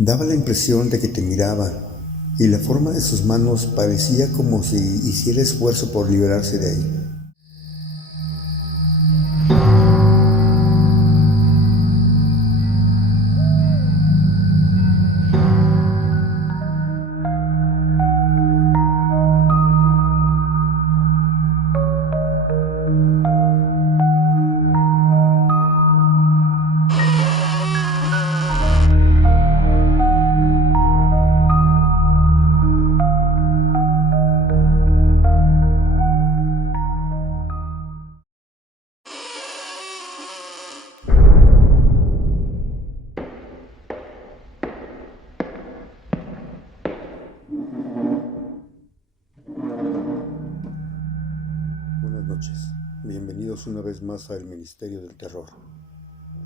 Daba la impresión de que te miraba, y la forma de sus manos parecía como si hiciera esfuerzo por liberarse de ahí. Buenas noches, bienvenidos una vez más al Ministerio del Terror.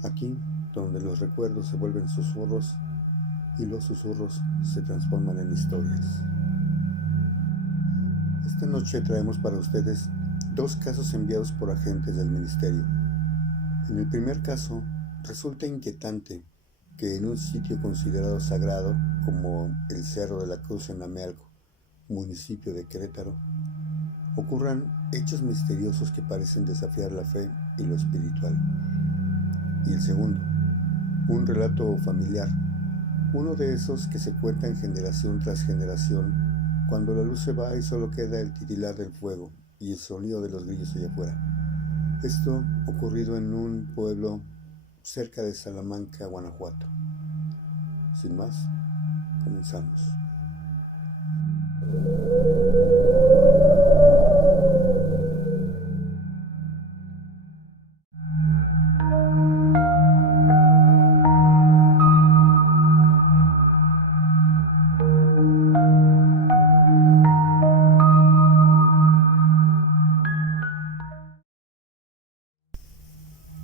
Aquí, donde los recuerdos se vuelven susurros y los susurros se transforman en historias. Esta noche traemos para ustedes dos casos enviados por agentes del Ministerio. En el primer caso, resulta inquietante que en un sitio considerado sagrado como el Cerro de la Cruz en Amealco, municipio de Querétaro, ocurran hechos misteriosos que parecen desafiar la fe y lo espiritual. Y el segundo, un relato familiar, uno de esos que se cuentan generación tras generación, cuando la luz se va y solo queda el titilar del fuego y el sonido de los grillos allá afuera. Esto ocurrido en un pueblo cerca de Salamanca, Guanajuato. Sin más, comenzamos.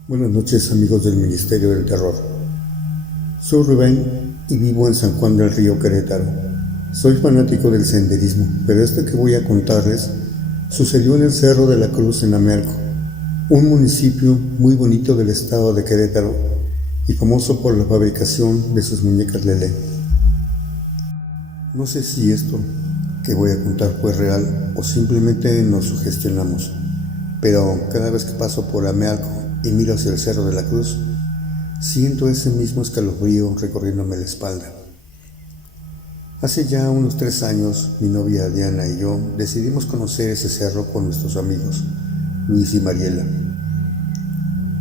Buenas noches, amigos del Ministerio del Terror. Soy Rubén y vivo en San Juan del Río, Querétaro. Soy fanático del senderismo, pero esto que voy a contarles sucedió en el Cerro de la Cruz en Amealco, un municipio muy bonito del estado de Querétaro y famoso por la fabricación de sus muñecas Lelé. No sé si esto que voy a contar fue real o simplemente nos sugestionamos, pero cada vez que paso por Amealco y miro hacia el Cerro de la Cruz, siento ese mismo escalofrío recorriéndome la espalda. Hace ya unos 3 años, mi novia Diana y yo decidimos conocer ese cerro con nuestros amigos, Luis y Mariela.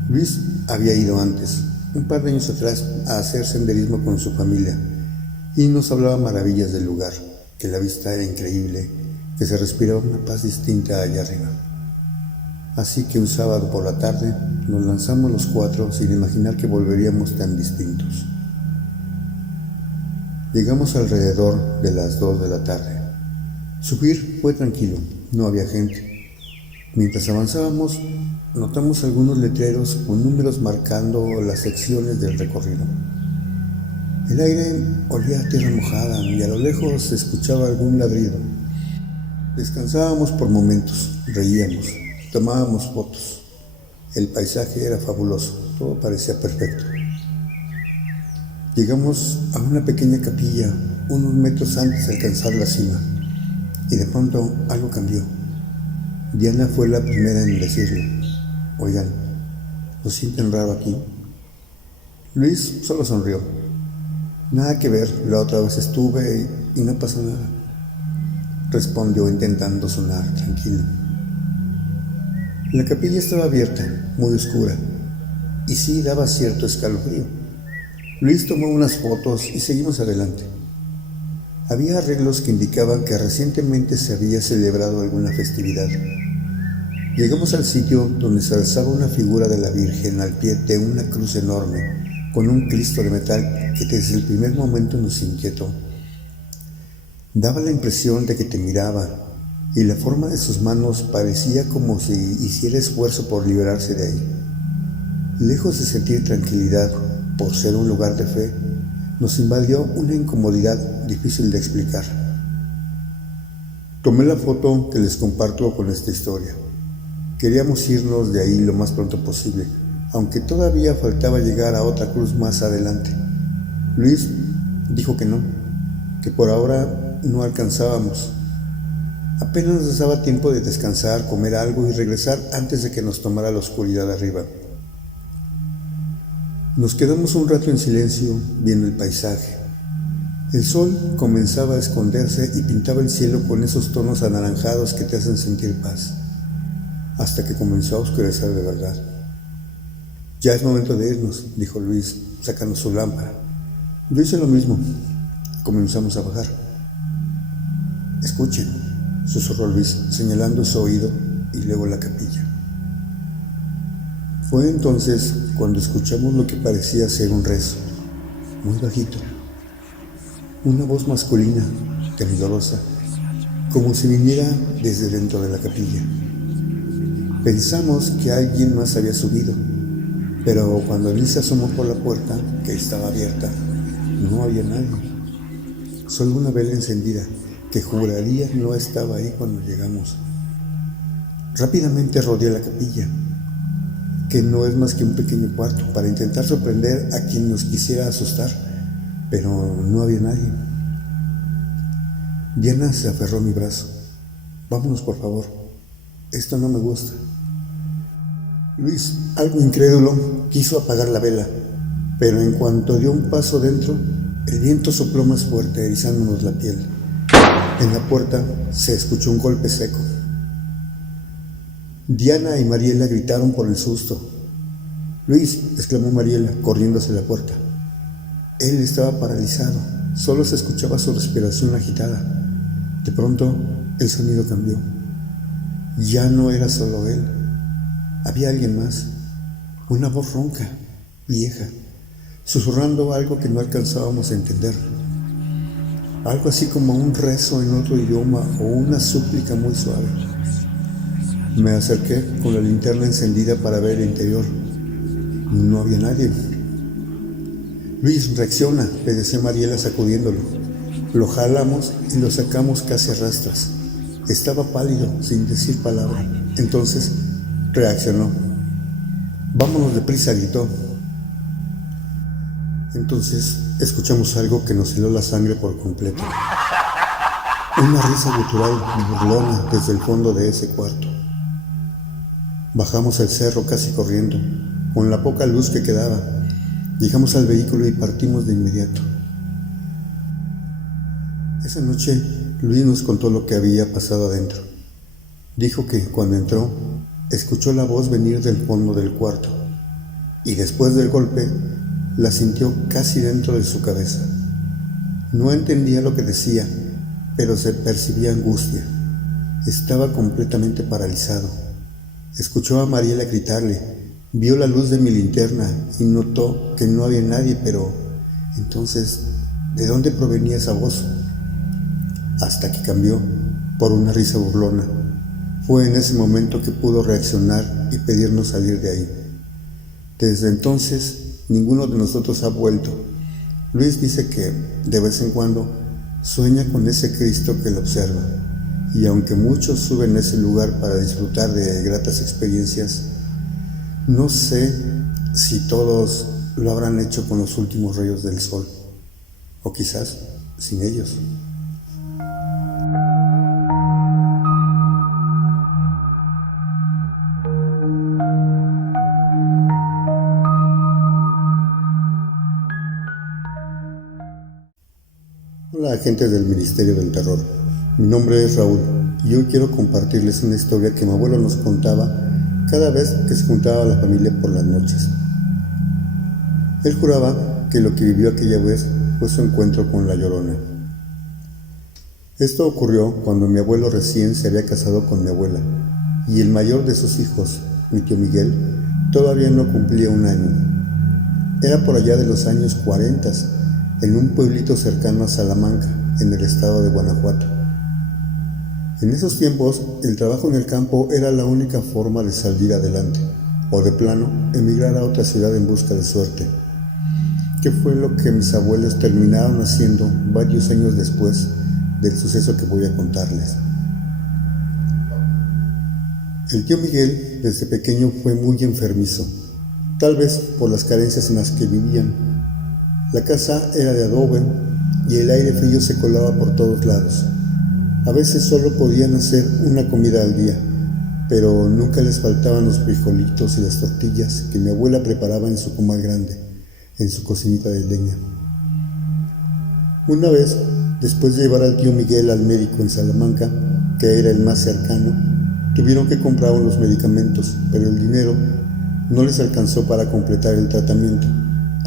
Luis había ido antes, un par de años atrás, a hacer senderismo con su familia, y nos hablaba maravillas del lugar, que la vista era increíble, que se respiraba una paz distinta allá arriba. Así que un sábado por la tarde nos lanzamos los 4 sin imaginar que volveríamos tan distintos. Llegamos alrededor de las 2 de la tarde. Subir fue tranquilo, no había gente. Mientras avanzábamos, notamos algunos letreros con números marcando las secciones del recorrido. El aire olía a tierra mojada y a lo lejos se escuchaba algún ladrido. Descansábamos por momentos, reíamos, tomábamos fotos. El paisaje era fabuloso, todo parecía perfecto. Llegamos a una pequeña capilla, unos metros antes de alcanzar la cima, y de pronto algo cambió. Diana fue la primera en decirlo: oigan, ¿lo sienten raro aquí? Luis solo sonrió. Nada que ver, la otra vez estuve y no pasó nada, respondió intentando sonar tranquilo. La capilla estaba abierta, muy oscura, y sí daba cierto escalofrío. Luis tomó unas fotos y seguimos adelante. Había arreglos que indicaban que recientemente se había celebrado alguna festividad. Llegamos al sitio donde se alzaba una figura de la Virgen al pie de una cruz enorme, con un Cristo de metal que desde el primer momento nos inquietó. Daba la impresión de que te miraba, y la forma de sus manos parecía como si hiciera esfuerzo por liberarse de ahí. Lejos de sentir tranquilidad por ser un lugar de fe, nos invadió una incomodidad difícil de explicar. Tomé la foto que les comparto con esta historia. Queríamos irnos de ahí lo más pronto posible, aunque todavía faltaba llegar a otra cruz más adelante. Luis Dijo que no, que por ahora no alcanzábamos. Apenas nos daba tiempo de descansar, comer algo y regresar antes de que nos tomara la oscuridad arriba. Nos quedamos un rato en silencio viendo el paisaje. El sol comenzaba a esconderse y pintaba el cielo con esos tonos anaranjados que te hacen sentir paz, hasta que comenzó a oscurecer de verdad. Ya es momento de irnos, dijo Luis, sacando su lámpara. Yo hice lo mismo. Comenzamos a bajar. Escuchen, susurró Luis, señalando su oído y luego la capilla. Fue entonces cuando escuchamos lo que parecía ser un rezo, muy bajito. Una voz masculina, temblorosa, como si viniera desde dentro de la capilla. Pensamos que alguien más había subido, pero cuando Luis se asomó por la puerta, que estaba abierta, no había nadie. Solo una vela encendida, que juraría no estaba ahí cuando llegamos. Rápidamente rodeé la capilla, que no es más que un pequeño cuarto, para intentar sorprender a quien nos quisiera asustar, pero no había nadie. Diana se aferró a mi brazo. Vámonos, por favor. Esto no me gusta. Luis, algo incrédulo, quiso apagar la vela, pero en cuanto dio un paso dentro, el viento sopló más fuerte, erizándonos la piel. En la puerta se escuchó un golpe seco. Diana y Mariela gritaron por el susto. Luis, exclamó Mariela, corriendo hacia la puerta. Él estaba paralizado, solo se escuchaba su respiración agitada. De pronto, el sonido cambió. Ya no era solo él. Había alguien más, una voz ronca, vieja, susurrando algo que no alcanzábamos a entender. Algo así como un rezo en otro idioma o una súplica muy suave. Me acerqué con la linterna encendida para ver el interior. No había nadie. Luis, reacciona, le decía Mariela sacudiéndolo. Lo jalamos y lo sacamos casi a rastras. Estaba pálido, sin decir palabra. Entonces reaccionó. Vámonos deprisa, gritó. Entonces escuchamos algo que nos heló la sangre por completo. Una risa gutural burlona desde el fondo de ese cuarto. Bajamos el cerro casi corriendo, con la poca luz que quedaba. Llegamos al vehículo y partimos de inmediato. Esa noche, Luis nos contó lo que había pasado adentro. Dijo que cuando entró, escuchó la voz venir del fondo del cuarto y después del golpe, la sintió casi dentro de su cabeza. No entendía lo que decía, pero se percibía angustia. Estaba completamente paralizado. Escuchó a Mariela gritarle, vio la luz de mi linterna y notó que no había nadie, pero entonces, ¿de dónde provenía esa voz? Hasta que cambió por una risa burlona. Fue en ese momento que pudo reaccionar y pedirnos salir de ahí. Desde entonces, ninguno de nosotros ha vuelto. Luis dice que, de vez en cuando, sueña con ese Cristo que lo observa. Y aunque muchos suben a ese lugar para disfrutar de gratas experiencias, no sé si todos lo habrán hecho con los últimos rayos del sol, o quizás sin ellos. Hola, agentes del Ministerio del Terror. Mi nombre es Raúl y hoy quiero compartirles una historia que mi abuelo nos contaba cada vez que se juntaba la familia por las noches. Él juraba que lo que vivió aquella vez fue su encuentro con la Llorona. Esto ocurrió cuando mi abuelo recién se había casado con mi abuela y el mayor de sus hijos, mi tío Miguel, todavía no cumplía un año. Era por allá de los años 40, en un pueblito cercano a Salamanca, en el estado de Guanajuato. En esos tiempos, el trabajo en el campo era la única forma de salir adelante, o de plano, emigrar a otra ciudad en busca de suerte, que fue lo que mis abuelos terminaron haciendo varios años después del suceso que voy a contarles. El tío Miguel, desde pequeño, fue muy enfermizo, tal vez por las carencias en las que vivían. La casa era de adobe, y el aire frío se colaba por todos lados. A veces solo podían hacer una comida al día, pero nunca les faltaban los frijolitos y las tortillas que mi abuela preparaba en su comal grande, en su cocinita de leña. Una vez, después de llevar al tío Miguel al médico en Salamanca, que era el más cercano, tuvieron que comprar unos medicamentos, pero el dinero no les alcanzó para completar el tratamiento.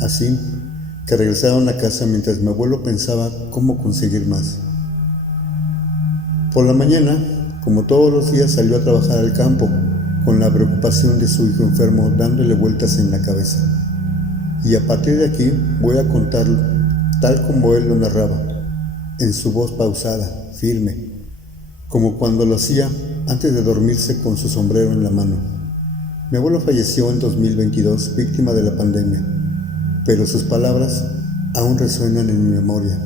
Así que regresaron a casa mientras mi abuelo pensaba cómo conseguir más. Por la mañana, como todos los días, salió a trabajar al campo, con la preocupación de su hijo enfermo dándole vueltas en la cabeza. Y a partir de aquí voy a contarlo, tal como él lo narraba, en su voz pausada, firme, como cuando lo hacía antes de dormirse con su sombrero en la mano. Mi abuelo falleció en 2022, víctima de la pandemia, pero sus palabras aún resuenan en mi memoria.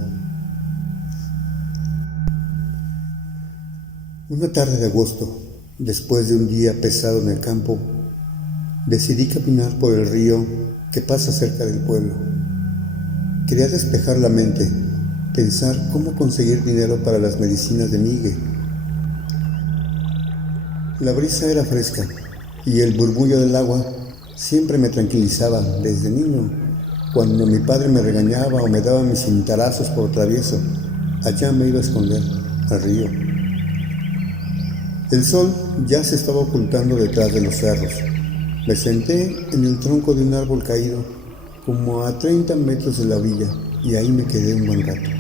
Una tarde de agosto, después de un día pesado en el campo, decidí caminar por el río que pasa cerca del pueblo. Quería despejar la mente, pensar cómo conseguir dinero para las medicinas de Miguel. La brisa era fresca y el burbullo del agua siempre me tranquilizaba desde niño. Cuando mi padre me regañaba o me daba mis cintarazos por travieso, allá me iba a esconder, al río. El sol ya se estaba ocultando detrás de los cerros. Me senté en el tronco de un árbol caído, como a 30 metros de la orilla, y ahí me quedé un buen rato.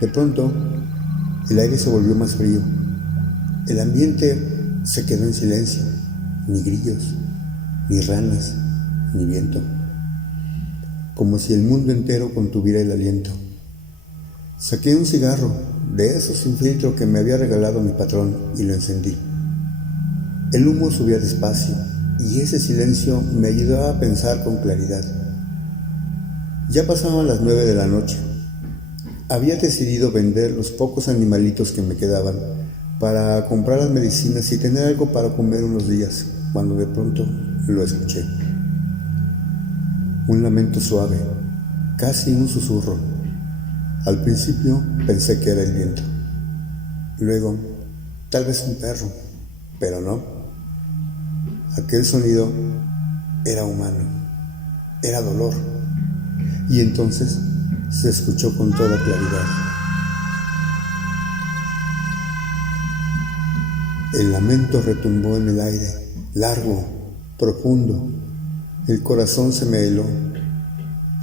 De pronto, el aire se volvió más frío. El ambiente se quedó en silencio, ni grillos, ni ranas, ni viento, como si el mundo entero contuviera el aliento. Saqué un cigarro, de esos sin filtro que me había regalado mi patrón, y lo encendí. El humo subía despacio, y ese silencio me ayudaba a pensar con claridad. Ya pasaban las 9 de la noche. Había decidido vender los pocos animalitos que me quedaban para comprar las medicinas y tener algo para comer unos días, cuando de pronto lo escuché. Un lamento suave, casi un susurro. Al principio pensé que era el viento. Luego, tal vez un perro, pero no. Aquel sonido era humano, era dolor. Y entonces se escuchó con toda claridad. El lamento retumbó en el aire, largo, profundo. El corazón se me heló.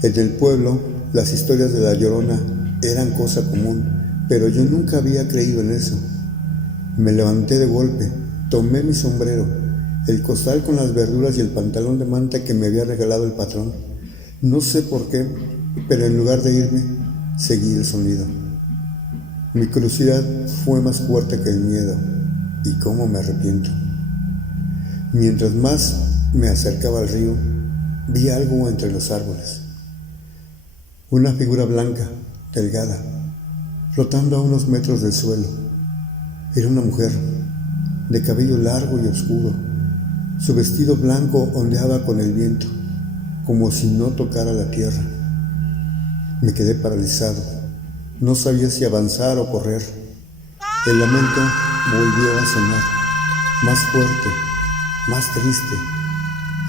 En el pueblo, las historias de la Llorona eran cosa común, pero yo nunca había creído en eso. Me levanté de golpe, tomé mi sombrero, el costal con las verduras y el pantalón de manta que me había regalado el patrón. No sé por qué, pero en lugar de irme, seguí el sonido. Mi curiosidad fue más fuerte que el miedo, y cómo me arrepiento. Mientras más me acercaba al río, vi algo entre los árboles. Una figura blanca, delgada, flotando a unos metros del suelo. Era una mujer, de cabello largo y oscuro. Su vestido blanco ondeaba con el viento, como si no tocara la tierra. Me quedé paralizado. No sabía si avanzar o correr. El lamento volvió a sonar, más fuerte, más triste,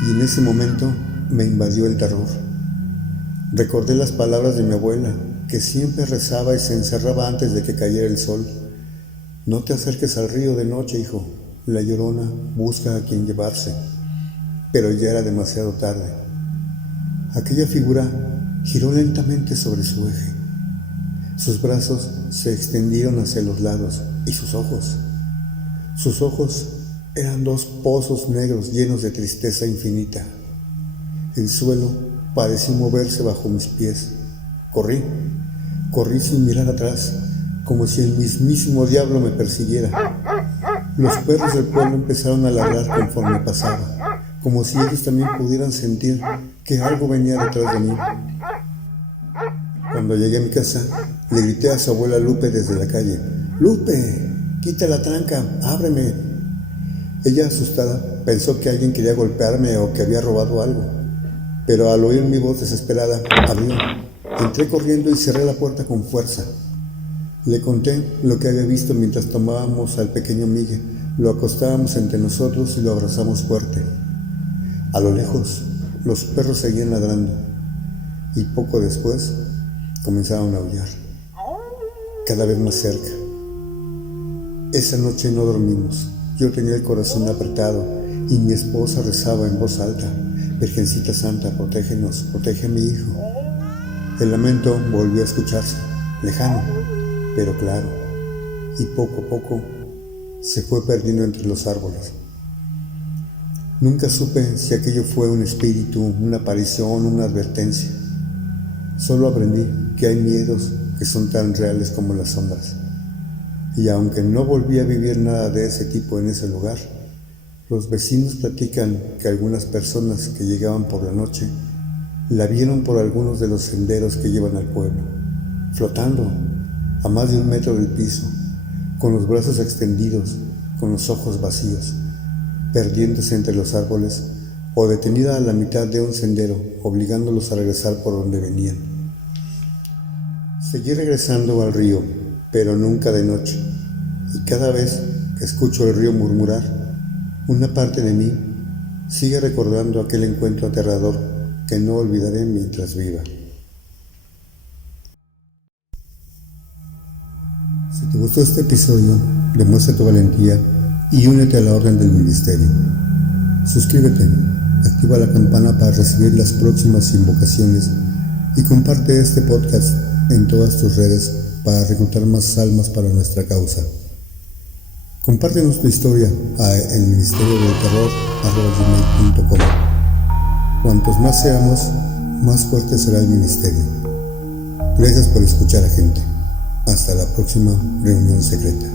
y en ese momento me invadió el terror. Recordé las palabras de mi abuela, que siempre rezaba y se encerraba antes de que cayera el sol. No te acerques al río de noche, hijo. La Llorona busca a quien llevarse. Pero ya era demasiado tarde. Aquella figura giró lentamente sobre su eje. Sus brazos se extendieron hacia los lados y sus ojos eran 2 pozos negros llenos de tristeza infinita. El suelo pareció moverse bajo mis pies. Corrí sin mirar atrás, como si el mismísimo diablo me persiguiera. Los perros del pueblo empezaron a ladrar conforme pasaba, como si ellos también pudieran sentir que algo venía detrás de mí. Cuando llegué a mi casa, le grité a su abuela Lupe desde la calle: «Lupe, quita la tranca, ábreme». Ella, asustada, pensó que alguien quería golpearme o que había robado algo, pero al oír mi voz desesperada, abrió. Entré corriendo y cerré la puerta con fuerza. Le conté lo que había visto mientras tomábamos al pequeño Miguel, lo acostábamos entre nosotros y lo abrazamos fuerte. A lo lejos, los perros seguían ladrando y poco después comenzaron a aullar, cada vez más cerca. Esa noche no dormimos. Yo tenía el corazón apretado y mi esposa rezaba en voz alta: Virgencita Santa, protégenos, protege a mi hijo. El lamento volvió a escucharse, lejano, pero claro, y poco a poco se fue perdiendo entre los árboles. Nunca supe si aquello fue un espíritu, una aparición, una advertencia. Solo aprendí que hay miedos que son tan reales como las sombras. Y aunque no volví a vivir nada de ese tipo en ese lugar, los vecinos platican que algunas personas que llegaban por la noche la vieron por algunos de los senderos que llevan al pueblo, flotando a más de 1 metro del piso, con los brazos extendidos, con los ojos vacíos, perdiéndose entre los árboles o detenida a la mitad de un sendero, obligándolos a regresar por donde venían. Seguí regresando al río, pero nunca de noche, y cada vez que escucho el río murmurar, una parte de mí sigue recordando aquel encuentro aterrador que no olvidaré mientras viva. Si te gustó este episodio, demuestra tu valentía y únete a la Orden del Ministerio. Suscríbete, activa la campana para recibir las próximas invocaciones y comparte este podcast en todas tus redes para reclutar más almas para nuestra causa. Compártenos tu historia a elministeriodelterror@gmail.com. Cuantos más seamos, más fuerte será el ministerio. Gracias por escuchar, a gente. Hasta la próxima reunión secreta.